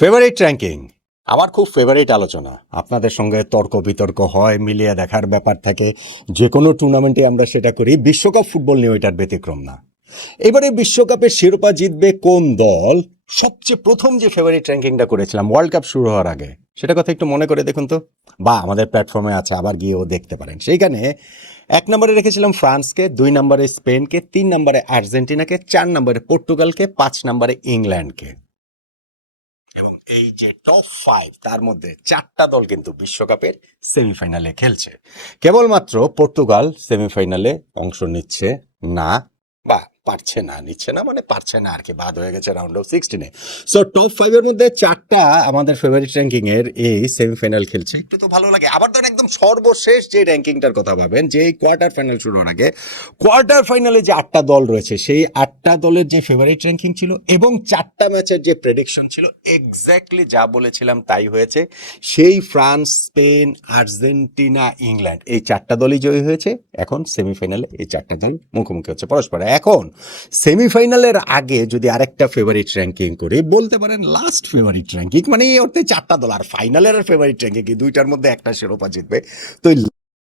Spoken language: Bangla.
ফেভারিট র্যাঙ্কিং আমার খুব ফেভারিট আলোচনা। আপনাদের সঙ্গে তর্ক বিতর্ক হয়, মিলিয়ে দেখার ব্যাপার থাকে। যে কোনো টুর্নামেন্টে আমরা সেটা করি, বিশ্বকাপ ফুটবল নিয়ে এটার ব্যতিক্রম না। এবারে বিশ্বকাপের শিরোপা জিতবে কোন দল, সবচেয়ে প্রথম যে ফেভারিট র্যাঙ্কিংটা করেছিলাম ওয়ার্ল্ড কাপ শুরু হওয়ার আগে, সেটা কথা একটু মনে করে দেখুন তো, বা আমাদের প্ল্যাটফর্মে আছে, আবার গিয়েও দেখতে পারেন। সেইখানে 1 নম্বরে রেখেছিলাম ফ্রান্সকে, 2 নম্বরে স্পেনকে, 3 নম্বরে আর্জেন্টিনাকে, 4 নম্বরে পর্তুগালকে, 5 নম্বরে ইংল্যান্ডকে। এবং এই যে টপ 5 তার মধ্যে 4টা দল কিন্তু বিশ্বকাপের সেমিফাইনালে খেলছে। কেবলমাত্র পর্তুগাল সেমিফাইনালে অংশ নিচ্ছে না, বা পারছে না, নিচ্ছে না মানে পারছে না আর কি, বাদ হয়ে গেছে রাউন্ড অফ 16-এ। সো টপ 5 এর মধ্যে 4টা আমাদের ফেভারিট র্যাঙ্কিং এর এই সেমিফাইনাল খেলছে, একটু তো ভালো লাগে। আবার ধরেন একদম সর্বশেষ যে র্যাঙ্কিংটার কথা ভাবেন, যে কোয়ার্টার ফাইনাল শুরু হওয়ার আগে কোয়ার্টার ফাইনালে যে 8টা দল রয়েছে, সেই 8টা দলের যে ফেভারিট র্যাঙ্কিং ছিল এবং 4টা ম্যাচের যে প্রেডিকশন ছিল, এক্স্যাক্টলি যা বলেছিলাম তাই হয়েছে। সেই ফ্রান্স, স্পেন, আর্জেন্টিনা, ইংল্যান্ড, এই 4টা দলই জয়ী হয়েছে। এখন সেমিফাইনালে এই 4টা দল মুখোমুখি হচ্ছে পরস্পর। এখন সেমিফাইনালের আগে যদি আরেকটা ফেভারিট র্যাঙ্কিং করি, বলতে পারেন লাস্ট ফেভারিট র্যাঙ্কিং, মানে এই অর্থে 4টা দল, আর ফাইনালের ফেভারিট র্যাঙ্কিং কি, দুইটার মধ্যে একটা শিরোপা জিতবে। তো